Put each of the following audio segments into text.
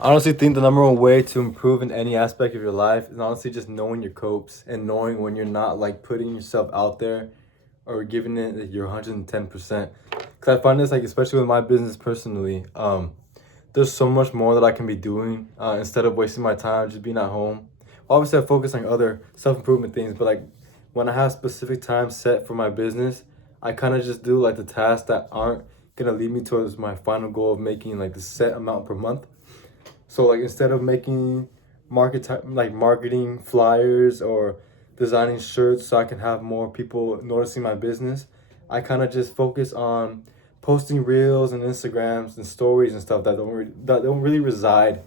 I honestly think the number one way to improve in any aspect of your life is honestly just knowing your copes and knowing when you're not like putting yourself out there or giving it like, your 110%. Because I find this like especially with my business personally, there's so much more that I can be doing instead of wasting my time just being at home. Obviously, I focus on other self improvement things, but like when I have specific time set for my business, I kind of just do like the tasks that aren't gonna lead me towards my final goal of making like the set amount per month. So like instead of making marketing flyers or designing shirts so I can have more people noticing my business, I kind of just focus on posting reels and Instagrams and stories and stuff that don't really reside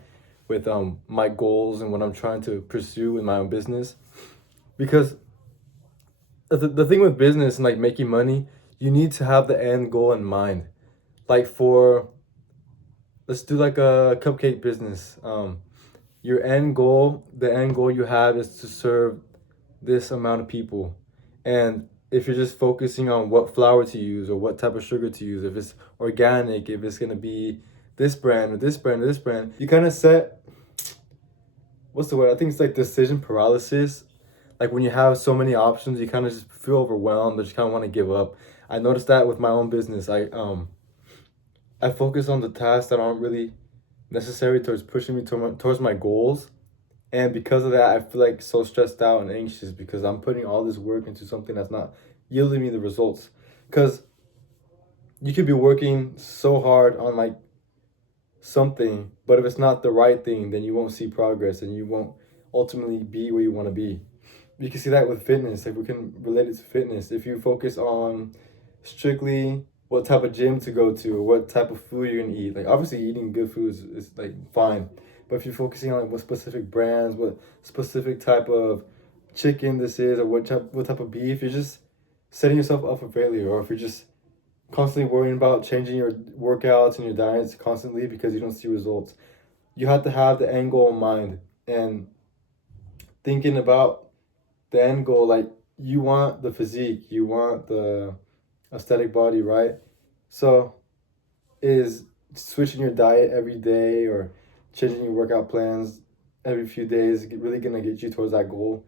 with my goals and what I'm trying to pursue in my own business. Because the thing with business and like making money, you need to have the end goal in mind. Like for let's do like a cupcake business. Your end goal, the end goal you have is to serve this amount of people. And if you're just focusing on what flour to use or what type of sugar to use, if it's organic, if it's gonna be this brand or this brand or this brand, you kind of set, what's the word? I think it's like decision paralysis. Like when you have so many options, you kind of just feel overwhelmed or just kind of want to give up. I noticed that with my own business. I focus on the tasks that aren't really necessary towards pushing me towards my goals. And because of that, I feel like so stressed out and anxious because I'm putting all this work into something that's not yielding me the results. Because you could be working so hard on like something, but if it's not the right thing, then you won't see progress and you won't ultimately be where you want to be. You can see that with fitness. Like we can relate it to fitness. If you focus on strictly what type of gym to go to or what type of food you're gonna eat, like obviously eating good food is like fine, but if you're focusing on like what specific brands, what specific type of chicken this is, or what type of beef, you're just setting yourself up for failure. Or if you're just constantly worrying about changing your workouts and your diets constantly because you don't see results, you have to have the end goal in mind and thinking about the end goal. Like you want the physique, you want the aesthetic body, right? So is switching your diet every day or changing your workout plans every few days really gonna get you towards that goal?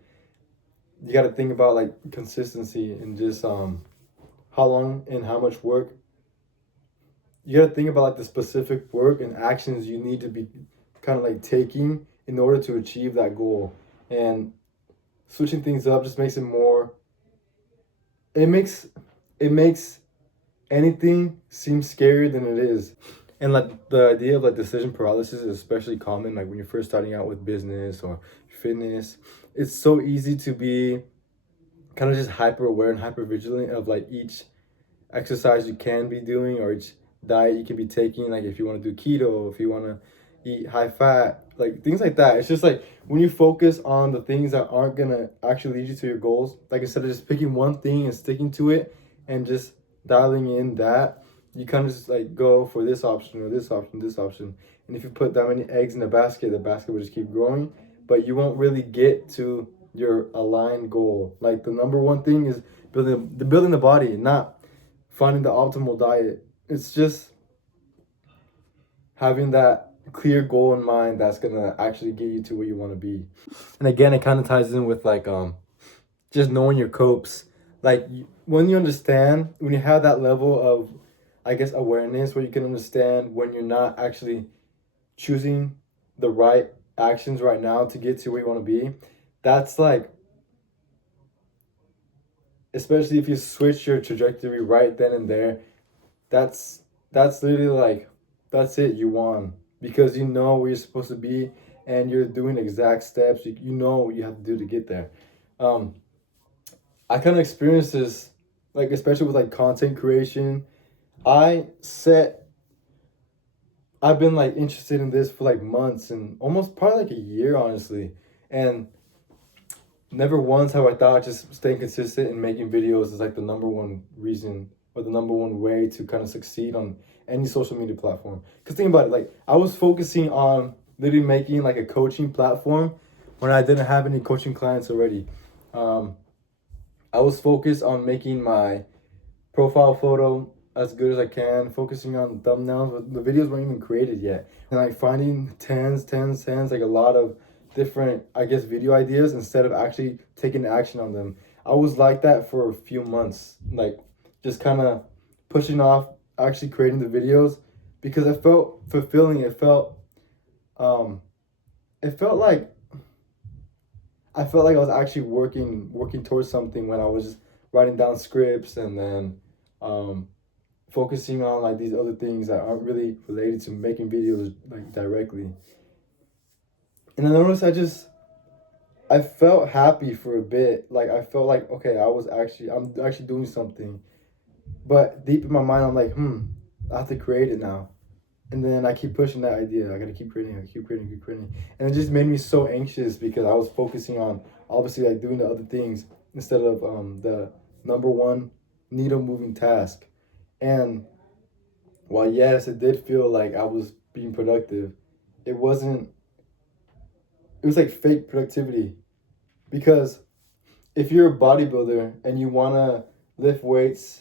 You got to think about like consistency and just how long and how much work. You got to think about like the specific work and actions you need to be kind of like taking in order to achieve that goal. And switching things up just makes it more, it makes it makes anything seems scarier than it is. And like the idea of like decision paralysis is especially common like when you're first starting out with business or fitness. It's so easy to be kind of just hyper aware and hyper vigilant of like each exercise you can be doing or each diet you can be taking. Like if you want to do keto, if you want to eat high fat, like things like that. It's just like when you focus on the things that aren't gonna actually lead you to your goals, like instead of just picking one thing and sticking to it and just dialing in that, you kind of just like go for this option or this option, this option. And if you put that many eggs in the basket will just keep growing, but you won't really get to your aligned goal. Like the number one thing is building the body, not finding the optimal diet. It's just having that clear goal in mind that's gonna actually get you to where you want to be. And again, it kind of ties in with like just knowing your copes. Like when you understand, when you have that level of, I guess, awareness where you can understand when you're not actually choosing the right actions right now to get to where you want to be. That's like, especially if you switch your trajectory right then and there, that's that's literally like that's it, you won because you know where you're supposed to be and you're doing exact steps. You know what you have to do to get there. um I kind of experienced this like especially with like content creation. I set I've been like interested in this for like months and almost probably like a year honestly, and never once have I thought just staying consistent and making videos is like the number one reason or the number one way to kind of succeed on any social media platform. Because think about it, like I was focusing on literally making like a coaching platform when I didn't have any coaching clients already. Um, I was focused on making my profile photo as good as I can, focusing on thumbnails, but the videos weren't even created yet. And like finding tens, like a lot of different, I guess, video ideas instead of actually taking action on them. I was like that for a few months, like just kind of pushing off actually creating the videos because it felt fulfilling. Um, it felt like I felt like I was actually working towards something when I was just writing down scripts and then um, focusing on like these other things that aren't really related to making videos like directly. And I noticed I felt happy for a bit. Like I felt like okay, I'm actually doing something. But deep in my mind, I'm like, I have to create it now. And then I keep pushing that idea. I gotta keep creating, keep creating. And it just made me so anxious because I was focusing on obviously like doing the other things instead of the number one needle moving task. And while yes, it did feel like I was being productive, it wasn't, it was like fake productivity. Because if you're a bodybuilder and you wanna lift weights,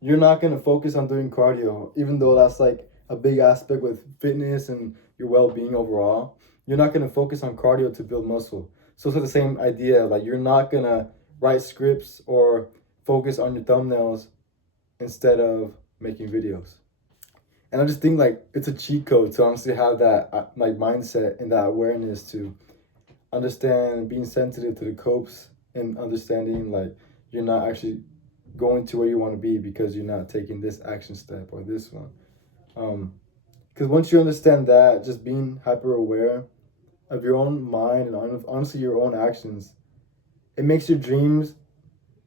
you're not gonna focus on doing cardio, even though that's like a big aspect with fitness and your well-being overall. You're not gonna focus on cardio to build muscle. So it's the same idea. Like you're not gonna write scripts or focus on your thumbnails instead of making videos. And I just think like it's a cheat code to honestly have that like mindset and that awareness to understand being sensitive to the copes and understanding like you're not actually going to where you want to be because you're not taking this action step or this one. Because once you understand that, just being hyper aware of your own mind and honestly your own actions, it makes your dreams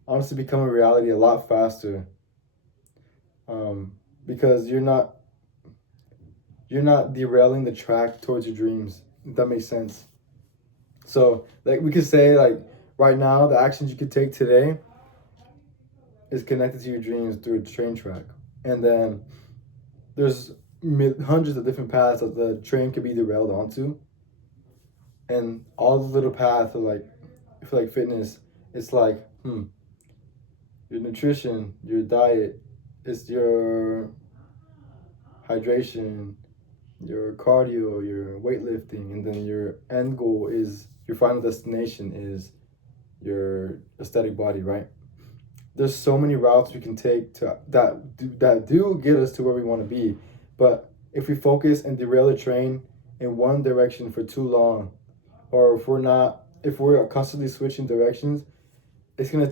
honestly become a reality a lot faster. Because you're not derailing the track towards your dreams. If that makes sense. So like we could say like right now the actions you could take today is connected to your dreams through a train track, and then there's hundreds of different paths that the train could be derailed onto, and all the little paths are like, for like fitness, it's like your nutrition, your diet, it's your hydration, your cardio, your weightlifting, and then your end goal is your final destination is your aesthetic body, right? There's so many routes we can take to that do get us to where we want to be, but if we focus and derail the train in one direction for too long, or if we're constantly switching directions, it's gonna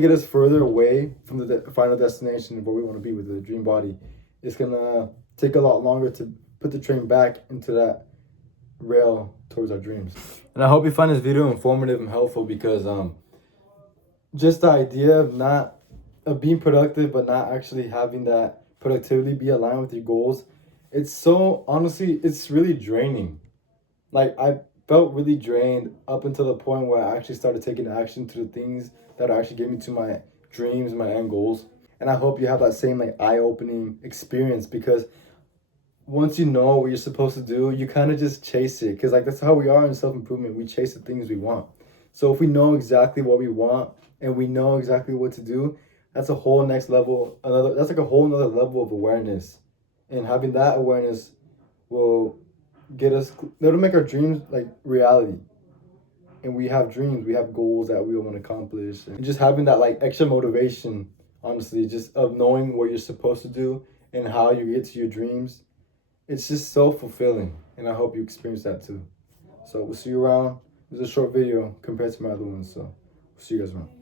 get us further away from the final destination of where we want to be with the dream body. It's gonna take a lot longer to put the train back into that rail towards our dreams. And I hope you find this video informative and helpful because just the idea of being productive but not actually having that productivity be aligned with your goals, it's so honestly it's really draining. Like I felt really drained up until the point where I actually started taking action to the things that actually get me to my dreams, my end goals. And I hope you have that same like eye-opening experience because once you know what you're supposed to do, you kind of just chase it because like that's how we are in self-improvement. We chase the things we want. So if we know exactly what we want and we know exactly what to do, that's a whole next level. That's like a whole another level of awareness, and having that awareness will get us. It'll make our dreams like reality. And we have dreams, we have goals that we want to accomplish, and just having that like extra motivation, honestly, just of knowing what you're supposed to do and how you get to your dreams. It's just so fulfilling, and I hope you experience that too. So we'll see you around. It was a short video compared to my other ones, so we'll see you guys around.